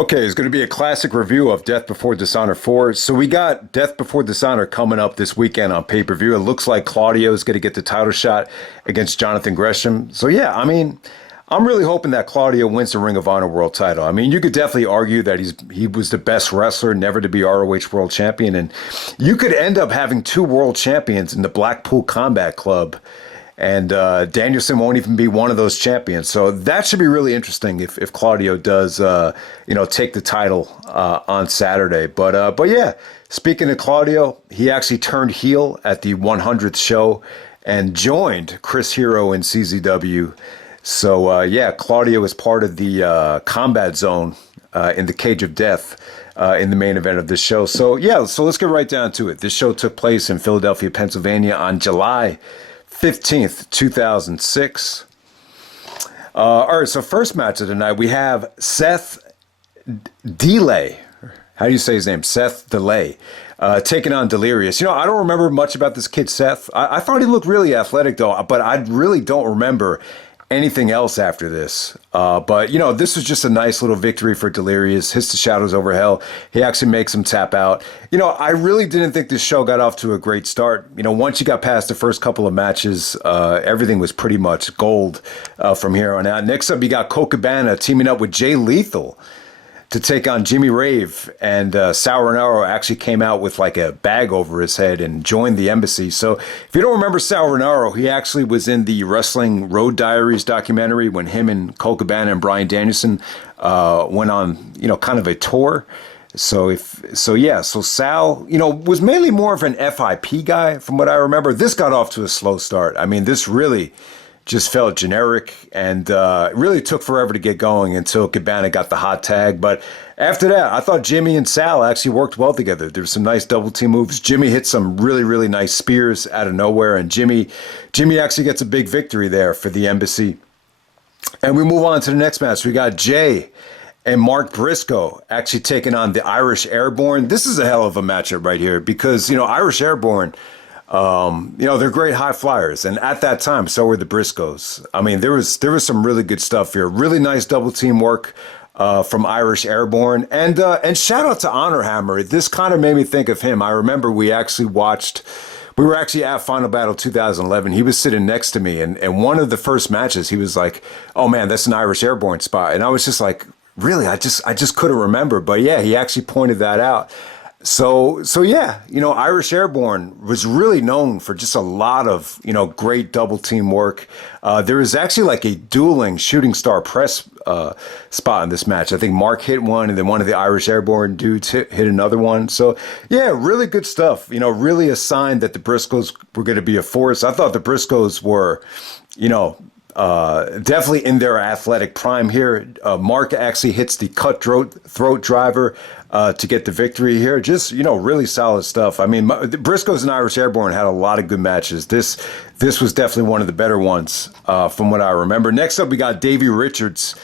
Okay, it's going to be a classic review of Death Before Dishonor 4. So we got Death Before Dishonor coming up this weekend on pay-per-view. It looks like Claudio is going to get the title shot against Jonathan Gresham. So yeah, I mean, I'm really hoping that Claudio wins the Ring of Honor World title. I mean, you could definitely argue that he was the best wrestler never to be ROH World Champion. And you could end up having two world champions in the Blackpool Combat Club. And Danielson won't even be one of those champions. So that should be really interesting if Claudio does, take the title on Saturday. But yeah, speaking of Claudio, he actually turned heel at the 100th show and joined Chris Hero in CZW. So yeah, Claudio is part of the combat zone in the Cage of Death in the main event of this show. So yeah, so let's get right down to it. This show took place in Philadelphia, Pennsylvania on July 15th, 2006. All right, so first match of the night, we have Seth Delay. How do you say his name? Seth Delay. Taking on Delirious. I don't remember much about this kid, Seth. I thought he looked really athletic, though, but I really don't remember anything else after this. But this was just a nice little victory for Delirious. Hits the shadows over hell. He actually makes him tap out. I really didn't think this show got off to a great start. Once you got past the first couple of matches, everything was pretty much gold from here on out. Next up, you got Colt Cabana teaming up with Jay Lethal to take on Jimmy Rave, and Sal Rinauro actually came out with like a bag over his head and joined the embassy. So if you don't remember Sal Rinauro, he actually was in the Wrestling Road Diaries documentary when him and Colt Cabana and Bryan Danielson went on, kind of a tour. So Sal, was mainly more of an FIP guy from what I remember. This got off to a slow start. I mean, this really just felt generic, and it really took forever to get going until Cabana got the hot tag. But after that, I thought Jimmy and Sal actually worked well together. There were some nice double team moves. Jimmy hit some really, really nice spears out of nowhere, and Jimmy actually gets a big victory there for the embassy. And we move on to the next match. We got Jay and Mark Briscoe actually taking on the Irish Airborne. This is a hell of a matchup right here because, Irish Airborne, they're great high flyers, and at that time, so were the Briscoes. I mean, there was some really good stuff here. Really nice double team work from Irish Airborne, and shout out to Honor Hammer. This kind of made me think of him. I remember we were actually at Final Battle 2011. He was sitting next to me, and one of the first matches, he was like, "Oh man, that's an Irish Airborne spot," and I was just like, "Really?" I just couldn't remember, but yeah, he actually pointed that out. So yeah, Irish Airborne was really known for just a lot of, great double team work. There was actually like a dueling shooting star press spot in this match. I think Mark hit one, and then one of the Irish Airborne dudes hit another one. So yeah, really good stuff. Really a sign that the Briscoes were going to be a force. I thought the Briscoes were, definitely in their athletic prime here. Mark actually hits the throat driver to get the victory here. Just, really solid stuff. I mean, the Briscoes and Irish Airborne had a lot of good matches. This was definitely one of the better ones from what I remember. Next up, we got Davey Richards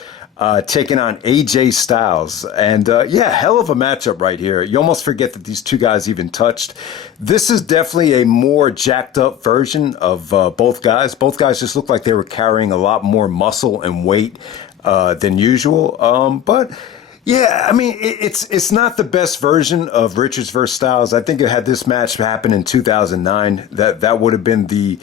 taking on AJ Styles. And hell of a matchup right here. You almost forget that these two guys even touched. This is definitely a more jacked up version of both guys. Both guys just looked like they were carrying a lot more muscle and weight than usual. But yeah, I mean, it's not the best version of Richards versus Styles. I think it had this match happen in 2009. That would have been the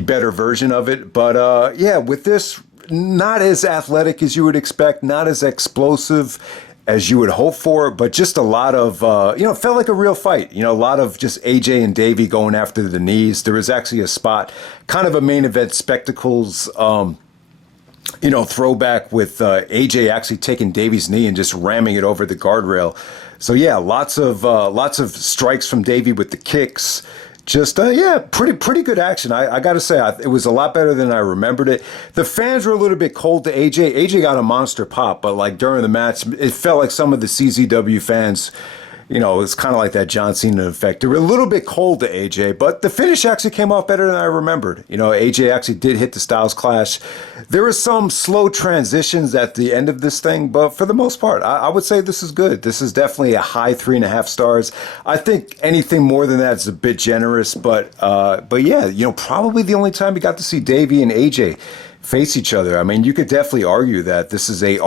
better version of it. But yeah, with this, not as athletic as you would expect, not as explosive as you would hope for, but just a lot of, it felt like a real fight. A lot of just AJ and Davey going after the knees. There was actually a spot, kind of a main event spectacles, throwback with AJ actually taking Davey's knee and just ramming it over the guardrail. So yeah, lots of strikes from Davey with the kicks. Just, pretty good action. I got to say, it was a lot better than I remembered it. The fans were a little bit cold to AJ. AJ got a monster pop, but like during the match, it felt like some of the CZW fans, it's kind of like that John Cena effect. They were a little bit cold to AJ, but the finish actually came off better than I remembered. AJ actually did hit the Styles Clash. There were some slow transitions at the end of this thing, but for the most part, I would say this is good. This is definitely a high 3.5 stars. I think anything more than that is a bit generous, but yeah, probably the only time we got to see Davey and AJ face each other. I mean, you could definitely argue that this is a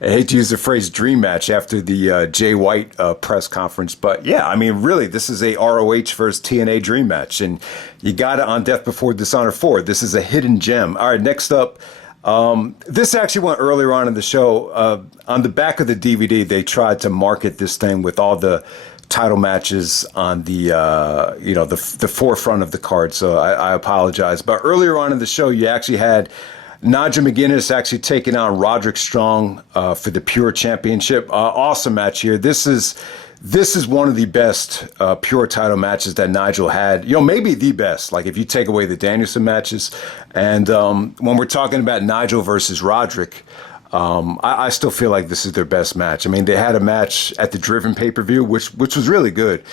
I hate to use the phrase dream match after the Jay White press conference, but yeah, I mean, really, this is a ROH versus TNA dream match, and you got it on Death Before Dishonor 4. This is a hidden gem. All right, next up, this actually went earlier on in the show. On the back of the DVD, they tried to market this thing with all the title matches on the the forefront of the card, so I apologize. But earlier on in the show, you actually had Nigel McGuinness actually taking on Roderick Strong for the Pure Championship. Awesome match here. This is one of the best Pure title matches that Nigel had. Maybe the best. Like if you take away the Danielson matches, and when we're talking about Nigel versus Roderick, I still feel like this is their best match. I mean, they had a match at the Driven pay-per-view, which was really good.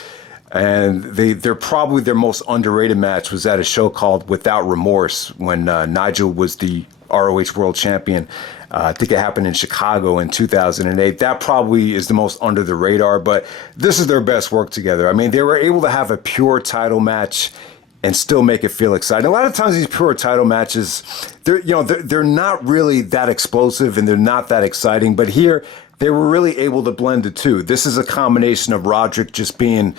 And they're probably their most underrated match was at a show called Without Remorse when Nigel was the ROH World Champion. I think it happened in Chicago in 2008. That probably is the most under the radar, but this is their best work together. I mean, they were able to have a pure title match and still make it feel exciting. A lot of times these pure title matches, they're not really that explosive and they're not that exciting, but here they were really able to blend the two. This is a combination of Roderick just being,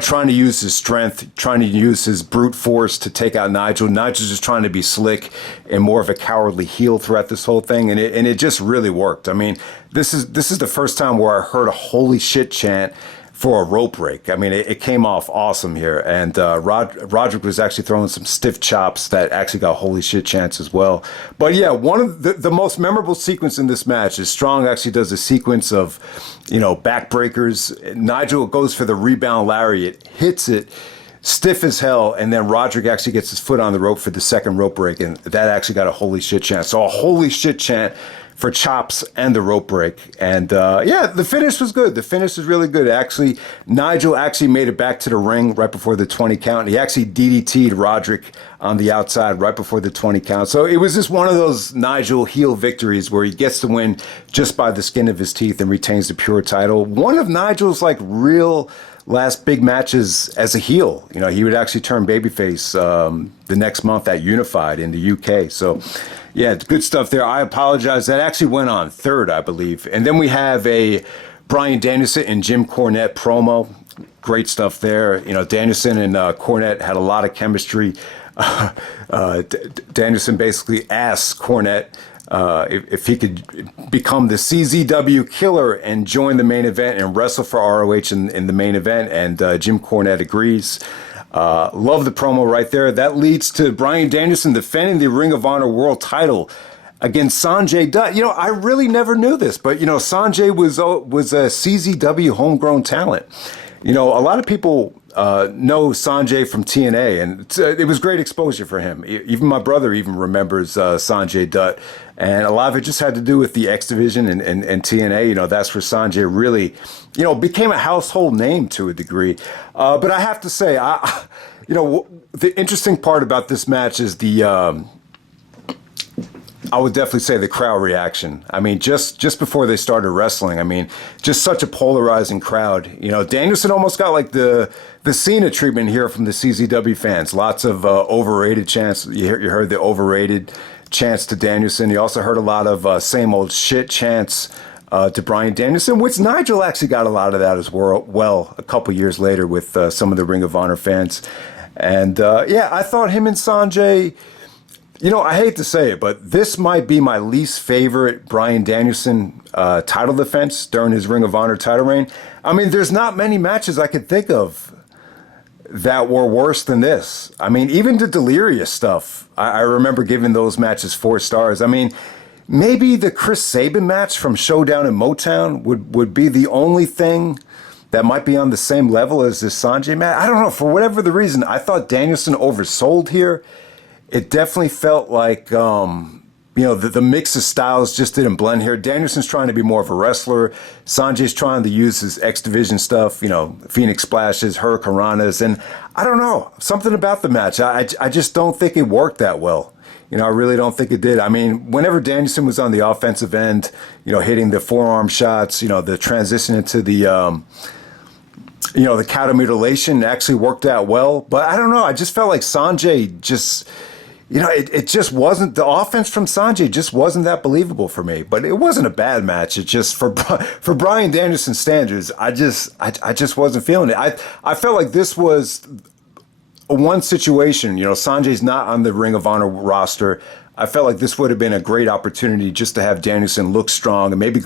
trying to use his strength, trying to use his brute force to take out Nigel. Nigel's just trying to be slick and more of a cowardly heel throughout this whole thing, and it just really worked. I mean, this is the first time where I heard a holy shit chant for a rope break. I mean, it came off awesome here. And Roderick was actually throwing some stiff chops that actually got holy shit chants as well. But yeah, one of the most memorable sequence in this match is Strong actually does a sequence of, backbreakers. Nigel goes for the rebound lariat, hits it, stiff as hell, and then Roderick actually gets his foot on the rope for the second rope break, and that actually got a holy shit chant. So a holy shit chant for chops and the rope break. And the finish was good. The finish was really good. Actually, Nigel actually made it back to the ring right before the 20 count. He actually DDT'd Roderick on the outside right before the 20 count. So it was just one of those Nigel heel victories where he gets to win just by the skin of his teeth and retains the Pure title. One of Nigel's real last big matches as a heel. He would actually turn babyface the next month at Unified in the UK. So yeah, good stuff there. I apologize. That actually went on third, I believe. And then we have a Bryan Danielson and Jim Cornette promo. Great stuff there. Danielson and Cornette had a lot of chemistry. Danielson basically asked Cornette if he could become the CZW killer and join the main event and wrestle for ROH in the main event. And Jim Cornette agrees. Love the promo right there. That leads to Bryan Danielson defending the Ring of Honor World title against Sonjay Dutt. I really never knew this, but Sonjay was a CZW homegrown talent. A lot of people know Sonjay from TNA, and it was great exposure for him. Even my brother even remembers Sonjay Dutt, and a lot of it just had to do with the X Division and TNA. That's where Sonjay really, became a household name to a degree. But I have to say, the interesting part about this match is I would definitely say the crowd reaction. I mean, just before they started wrestling, I mean, just such a polarizing crowd. Danielson almost got the Cena treatment here from the CZW fans. Lots of overrated chants. You heard the overrated chants to Danielson. You also heard a lot of same old shit chants to Bryan Danielson, which Nigel actually got a lot of that as well a couple years later with some of the Ring of Honor fans. And I thought him and Sonjay, I hate to say it, but this might be my least favorite Bryan Danielson title defense during his Ring of Honor title reign. I mean, there's not many matches I could think of that were worse than this. I mean, even the Delirious stuff, I remember giving those matches 4 stars. I mean, maybe the Chris Sabin match from Showdown in Motown would be the only thing that might be on the same level as this Sonjay match. I don't know. For whatever the reason, I thought Danielson oversold here. It definitely felt like, the mix of styles just didn't blend here. Danielson's trying to be more of a wrestler. Sonjay's trying to use his X Division stuff, Phoenix Splashes, Hurricanranas, and I don't know, something about the match. I just don't think it worked that well. I really don't think it did. I mean, whenever Danielson was on the offensive end, hitting the forearm shots, the transition into the counter mutilation actually worked out well. But I don't know. I just felt like Sonjay just, it just wasn't, the offense from Sonjay just wasn't that believable for me. But it wasn't a bad match. It just, for Bryan Danielson standards, I just wasn't feeling it. I felt like this was one situation. Sonjay's not on the Ring of Honor roster. I felt like this would have been a great opportunity just to have Danielson look strong and maybe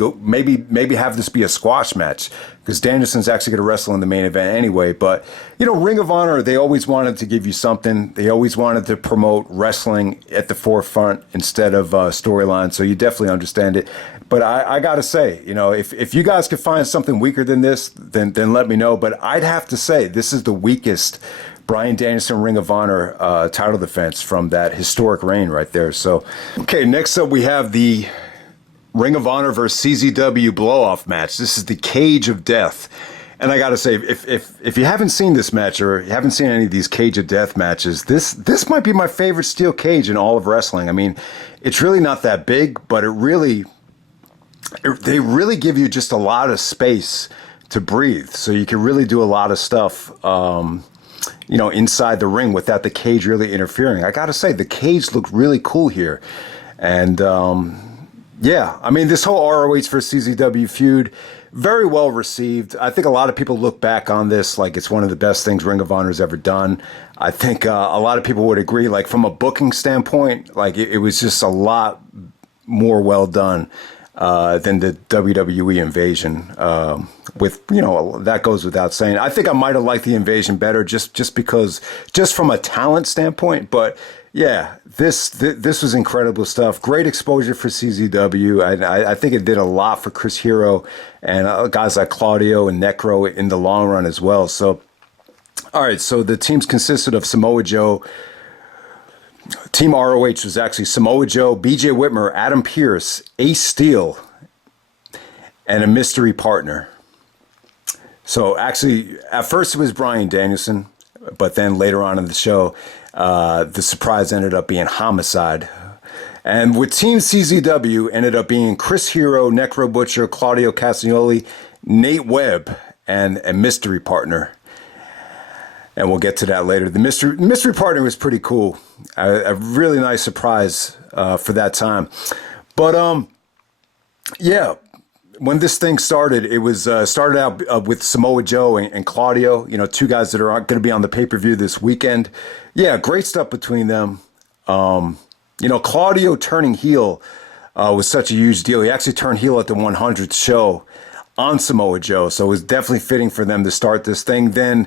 have this be a squash match, because Danielson's actually going to wrestle in the main event anyway. But, Ring of Honor, they always wanted to give you something. They always wanted to promote wrestling at the forefront instead of storyline. So you definitely understand it. But I got to say, if you guys could find something weaker than this, then let me know. But I'd have to say this is the weakest Bryan Danielson Ring of Honor title defense from that historic reign right there. So, okay, next up we have the Ring of Honor versus CZW blow-off match. This is the Cage of Death. And I got to say, if you haven't seen this match, or you haven't seen any of these Cage of Death matches, this might be my favorite steel cage in all of wrestling. I mean, it's really not that big, but they really give you just a lot of space to breathe. So you can really do a lot of stuff inside the ring without the cage really interfering. I got to say, the cage looked really cool here. And, this whole ROH versus CZW feud, very well received. I think a lot of people look back on this like it's one of the best things Ring of Honor's ever done. I think a lot of people would agree, like from a booking standpoint, like it was just a lot more well done than the WWE Invasion. That goes without saying. I think I might have liked the Invasion better just because, just from a talent standpoint. But yeah, this was incredible stuff. Great exposure for CZW. I think it did a lot for Chris Hero and guys like Claudio and Necro in the long run as well. So, all right, so the teams consisted of Samoa Joe. Team ROH was actually Samoa Joe, BJ Whitmer, Adam Pearce, Ace Steel, and a mystery partner. So actually, at first it was Bryan Danielson, but then later on in the show, the surprise ended up being Homicide. And with Team CZW ended up being Chris Hero, Necro Butcher, Claudio Castagnoli, Nate Webb, and a mystery partner. And we'll get to that later. The mystery partner was pretty cool. A really nice surprise for that time. But when this thing started, it was started out with Samoa Joe and Claudio. Two guys that are going to be on the pay-per-view this weekend. Yeah, great stuff between them. Claudio turning heel was such a huge deal. He actually turned heel at the 100th show on Samoa Joe, so it was definitely fitting for them to start this thing. Then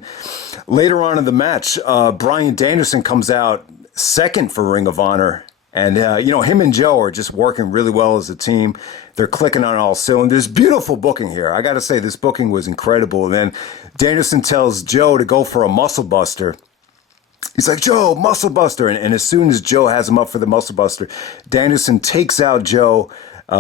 later on in the match, Bryan Danielson comes out second for Ring of Honor, and him and Joe are just working really well as a team. They're clicking on all cylinders. Beautiful booking here. I got to say, this booking was incredible. And then Danielson tells Joe to go for a muscle buster. He's like, Joe, muscle buster. And as soon as Joe has him up for the muscle buster, Danielson takes out Joe,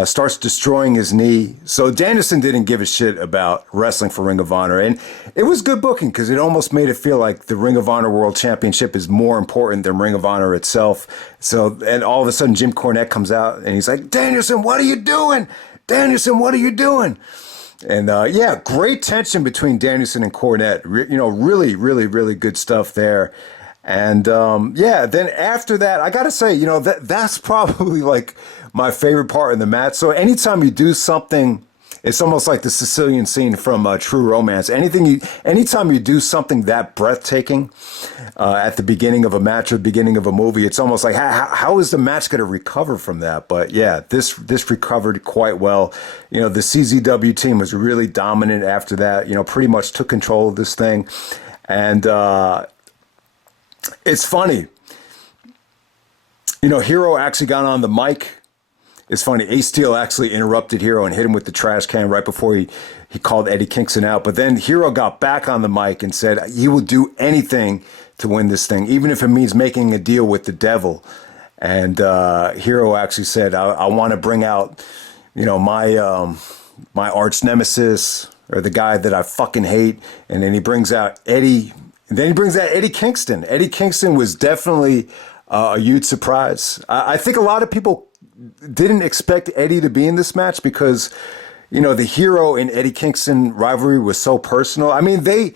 starts destroying his knee. So Danielson didn't give a shit about wrestling for Ring of Honor. And it was good booking because it almost made it feel like the Ring of Honor World Championship is more important than Ring of Honor itself. So, and all of a sudden Jim Cornette comes out and he's like, Danielson, what are you doing? Danielson, what are you doing? And great tension between Danielson and Cornette. Really, really, really good stuff there. And then after that, I gotta say, that's probably like my favorite part in the match. So anytime you do something, it's almost like the Sicilian scene from True Romance. Anytime you do something that breathtaking at the beginning of a match or the beginning of a movie, it's almost like how is the match going to recover from that? But yeah, this recovered quite well. The CZW team was really dominant after that. Pretty much took control of this thing, and it's funny. Hero actually got on the mic. It's funny. Ace Steel actually interrupted Hero and hit him with the trash can right before he called Eddie Kingston out. But then Hero got back on the mic and said he will do anything to win this thing, even if it means making a deal with the devil. And Hero actually said, I want to bring out, my arch nemesis, or the guy that I fucking hate. And then he brings out Eddie. And then he brings out Eddie Kingston. Eddie Kingston was definitely a huge surprise. I think a lot of people didn't expect Eddie to be in this match because, the Hero and Eddie Kingston rivalry was so personal. I mean, they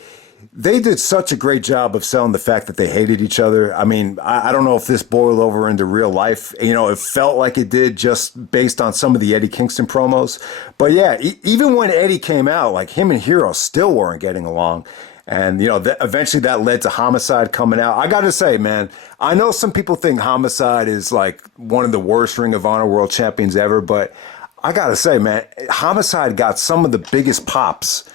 they did such a great job of selling the fact that they hated each other. I mean, I don't know if this boiled over into real life. You know, it felt like it did just based on some of the Eddie Kingston promos. But yeah, even when Eddie came out, like him and Hero still weren't getting along. And, you know, eventually that led to Homicide coming out. I got to say, man, I know some people think Homicide is like one of the worst Ring of Honor world champions ever. But I got to say, man, Homicide got some of the biggest pops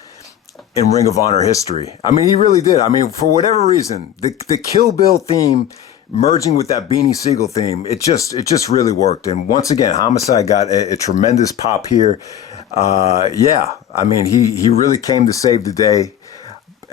in Ring of Honor history. I mean, he really did. I mean, for whatever reason, the Kill Bill theme merging with that Beanie Siegel theme, it just really worked. And once again, Homicide got a tremendous pop here. Yeah, I mean, he really came to save the day.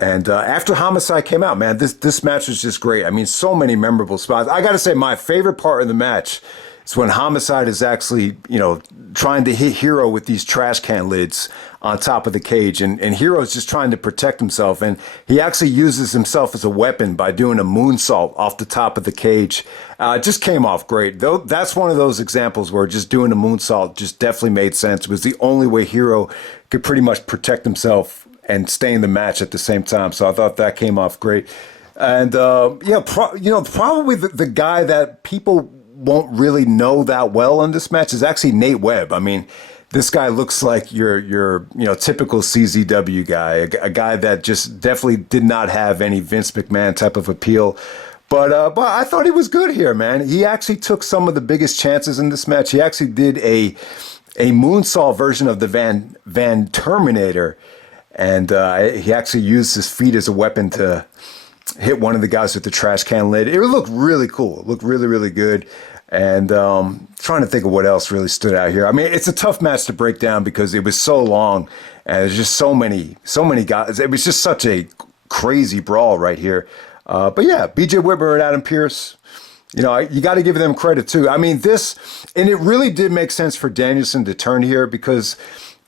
And after Homicide came out, man, this match was just great. I mean, so many memorable spots. I got to say, my favorite part of the match is when Homicide is actually, you know, trying to hit Hero with these trash can lids on top of the cage. And Hero's just trying to protect himself. And he actually uses himself as a weapon by doing a moonsault off the top of the cage. It just came off great. Though that's one of those examples where just doing a moonsault just definitely made sense. It was the only way Hero could pretty much protect himself and stay in the match at the same time. So I thought that came off great. And, probably the guy that people won't really know that well in this match is actually Nate Webb. I mean, this guy looks like your typical CZW guy, a guy that just definitely did not have any Vince McMahon type of appeal. But I thought he was good here, man. He actually took some of the biggest chances in this match. He actually did a moonsault version of the Van Terminator. And he actually used his feet as a weapon to hit one of the guys with the trash can lid. It looked really cool. It looked really, really good. And trying to think of what else really stood out here. I mean, it's a tough match to break down because it was so long and there's just so many guys. It was just such a crazy brawl right here. But yeah, BJ Whitmer and Adam Pearce, you know, you got to give them credit too. I mean, and it really did make sense for Danielson to turn here because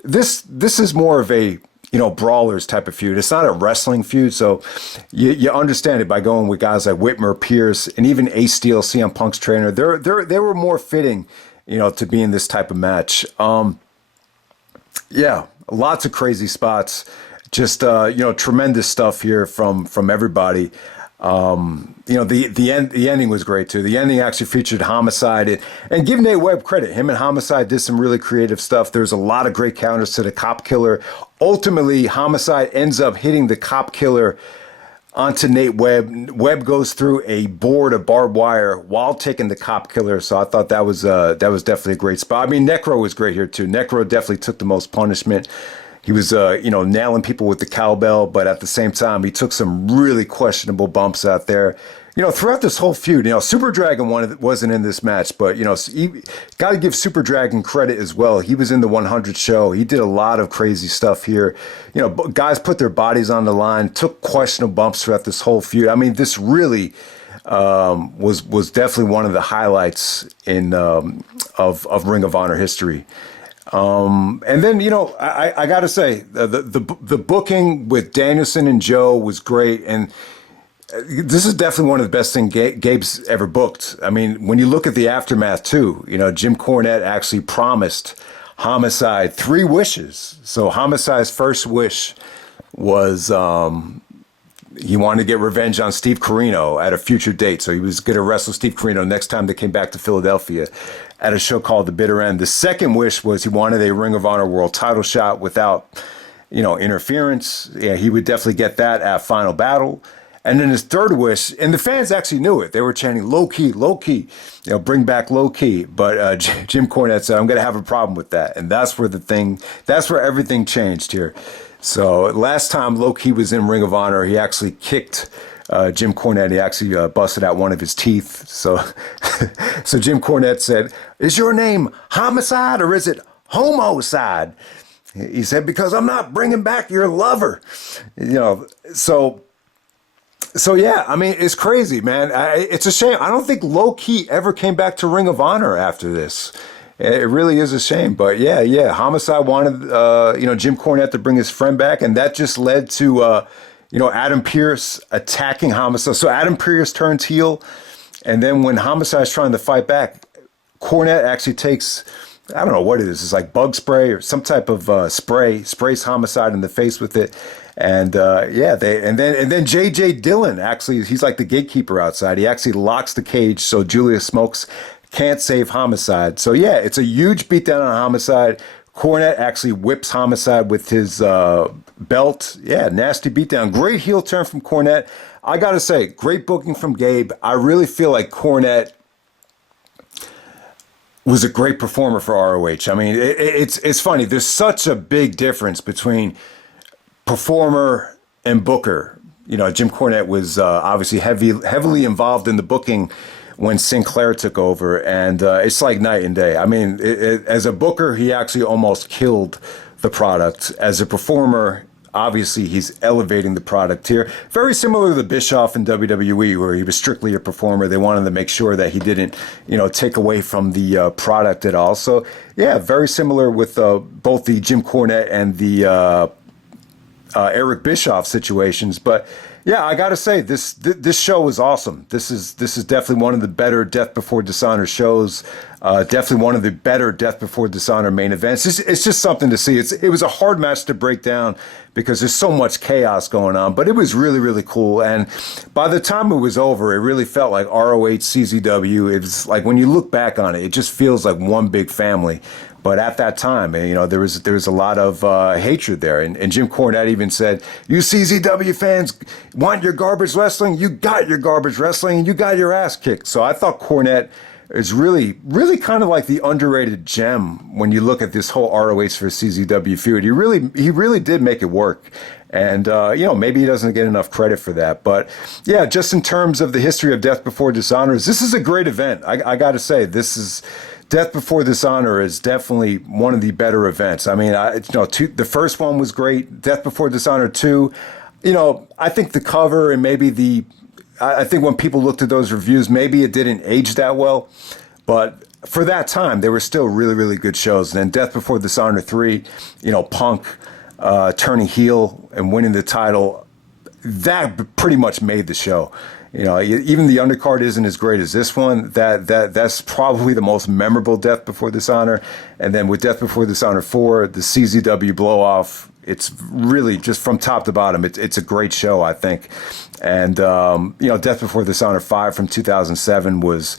this is more of a, you know, brawlers type of feud. It's not a wrestling feud, so you understand it by going with guys like Whitmer, Pearce, and even Ace Steel, CM Punk's trainer. They were more fitting, you know, to be in this type of match. Yeah, lots of crazy spots. Just tremendous stuff here from everybody. The ending was great too. The ending actually featured Homicide and give Nate Webb credit. Him and Homicide did some really creative stuff. There's a lot of great counters to the cop killer. Ultimately, Homicide ends up hitting the cop killer onto Nate Webb. Webb goes through a board of barbed wire while taking the cop killer. So I thought that was definitely a great spot. I mean, Necro was great here too. Necro definitely took the most punishment. He was, nailing people with the cowbell, but at the same time, he took some really questionable bumps out there. You know, throughout this whole feud, Super Dragon wasn't in this match, but, got to give Super Dragon credit as well. He was in the 100 show. He did a lot of crazy stuff here. You know, guys put their bodies on the line, took questionable bumps throughout this whole feud. I mean, this really was definitely one of the highlights of Ring of Honor history. And then, I got to say, the booking with Danielson and Joe was great. And this is definitely one of the best things Gabe's ever booked. I mean, when you look at the aftermath, too, Jim Cornette actually promised Homicide 3 wishes. So Homicide's first wish was he wanted to get revenge on Steve Corino at a future date. So he was going to wrestle Steve Corino next time they came back to Philadelphia at a show called The Bitter End. The second wish was he wanted a Ring of Honor world title shot without, interference. Yeah, he would definitely get that at Final Battle. And then his third wish, and the fans actually knew it. They were chanting low key, bring back low key. But Jim Cornette said, I'm going to have a problem with that. And that's where everything changed here. So last time low key was in Ring of Honor, he actually kicked Jim Cornette. He actually busted out one of his teeth. So Jim Cornette said, is your name Homicide or is it Homicide? He said, because I'm not bringing back your lover. So yeah, I mean, it's crazy, man. It's a shame. I don't think low key ever came back to Ring of Honor after this. It really is a shame. But yeah. Homicide wanted, Jim Cornette to bring his friend back. And that just led to, Adam Pearce attacking Homicide. So Adam Pearce turns heel. And then when Homicide's trying to fight back, Cornette actually takes I don't know what it is. It's like bug spray or some type of sprays Homicide in the face with it. And then JJ Dillon, actually, he's like the gatekeeper outside. He actually locks the cage so Julius Smokes can't save Homicide. So yeah, it's a huge beatdown on Homicide. Cornett actually whips Homicide with his belt. Yeah, nasty beatdown. Great heel turn from Cornett. I gotta say, great booking from Gabe. I really feel like Cornett was a great performer for ROH. I mean, it's funny. There's such a big difference between performer and booker. You know, Jim Cornette was obviously heavily involved in the booking when Sinclair took over, and it's like night and day. I mean, as a booker, he actually almost killed the product. As a performer, obviously, he's elevating the product here. Very similar to the Bischoff in WWE, where he was strictly a performer. They wanted to make sure that he didn't, take away from the product at all. So, yeah, very similar with both the Jim Cornette and the Eric Bischoff situations. But yeah, I gotta say this show was awesome. This is definitely one of the better Death Before Dishonor shows. Definitely one of the better Death Before Dishonor main events. It's just something to see. It was a hard match to break down because there's so much chaos going on, but it was really, really cool. And by the time it was over, it really felt like ROH CZW. It was like, when you look back on it, it just feels like one big family. But at that time, there was a lot of hatred there. And Jim Cornette even said, "You CZW fans want your garbage wrestling? You got your garbage wrestling, and you got your ass kicked." So I thought Cornette is really, really kind of like the underrated gem when you look at this whole ROH versus CZW feud. He really did make it work. And, maybe he doesn't get enough credit for that. But, yeah, just in terms of the history of Death Before Dishonor, this is a great event. I got to say, Death Before Dishonor is definitely one of the better events. I mean, the first one was great. Death Before Dishonor 2, I think the cover and maybe I think when people looked at those reviews, maybe it didn't age that well. But for that time, they were still really, really good shows. And then Death Before Dishonor 3, Punk turning heel and winning the title, that pretty much made the show. Even the undercard isn't as great as this one. That's probably the most memorable Death Before Dishonor. And then with Death Before Dishonor 4, the CZW blow-off, it's really just from top to bottom. It's a great show, I think. And, Death Before Dishonor 5 from 2007 was,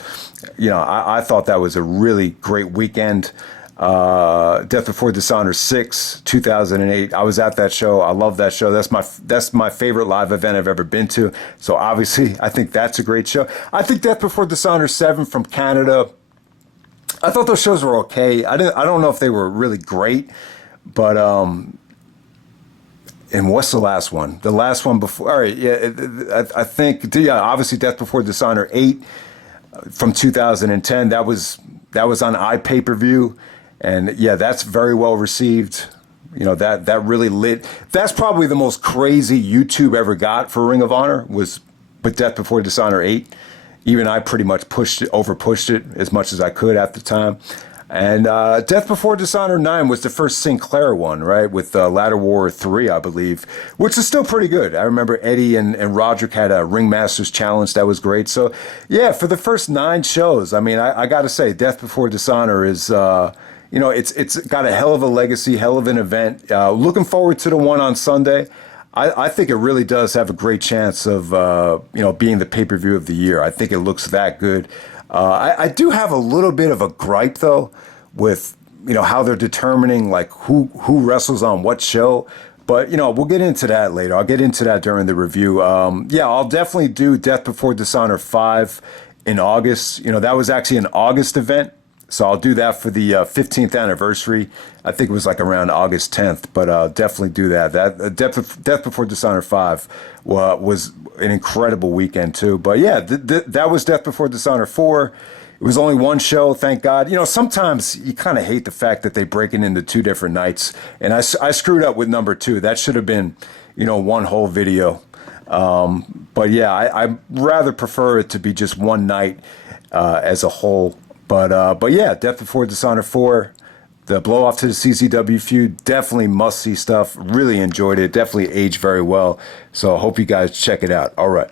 I thought that was a really great weekend. Death Before Dishonor 6, 2008. I was at that show. I love that show. That's my favorite live event I've ever been to. So obviously, I think that's a great show. I think Death Before Dishonor 7 from Canada, I thought those shows were okay. I don't know if they were really great, but and what's the last one? The last one before. All right, yeah, I think obviously Death Before Dishonor 8 from 2010. That was on iPay-per-view. And yeah, that's very well received. That really lit. That's probably the most crazy YouTube ever got for Ring of Honor was with Death Before Dishonor 8. Even I pretty much over-pushed it as much as I could at the time. And Death Before Dishonor 9 was the first Sinclair one, right? With Ladder War 3, I believe, which is still pretty good. I remember Eddie and Roderick had a Ringmasters Challenge. That was great. So, yeah, for the first 9 shows, I mean, I got to say, Death Before Dishonor is... it's got a hell of a legacy, hell of an event. Looking forward to the one on Sunday. I think it really does have a great chance of, being the pay-per-view of the year. I think it looks that good. I do have a little bit of a gripe, though, with, how they're determining, like, who wrestles on what show. But, we'll get into that later. I'll get into that during the review. I'll definitely do Death Before Dishonor 5 in August. That was actually an August event. So I'll do that for the 15th anniversary. I think it was like around August 10th, but definitely do that. That Death Before Dishonor 5 was an incredible weekend too. But yeah, that was Death Before Dishonor 4. It was only one show, thank God. Sometimes you kind of hate the fact that they break it into 2 different nights. And I screwed up with number 2. That should have been, one whole video. But yeah, I rather prefer it to be just one night as a whole. But yeah, Death Before Dishonor 4, the blow off to the CZW feud, definitely must see stuff. Really enjoyed it. Definitely aged very well. So I hope you guys check it out. All right.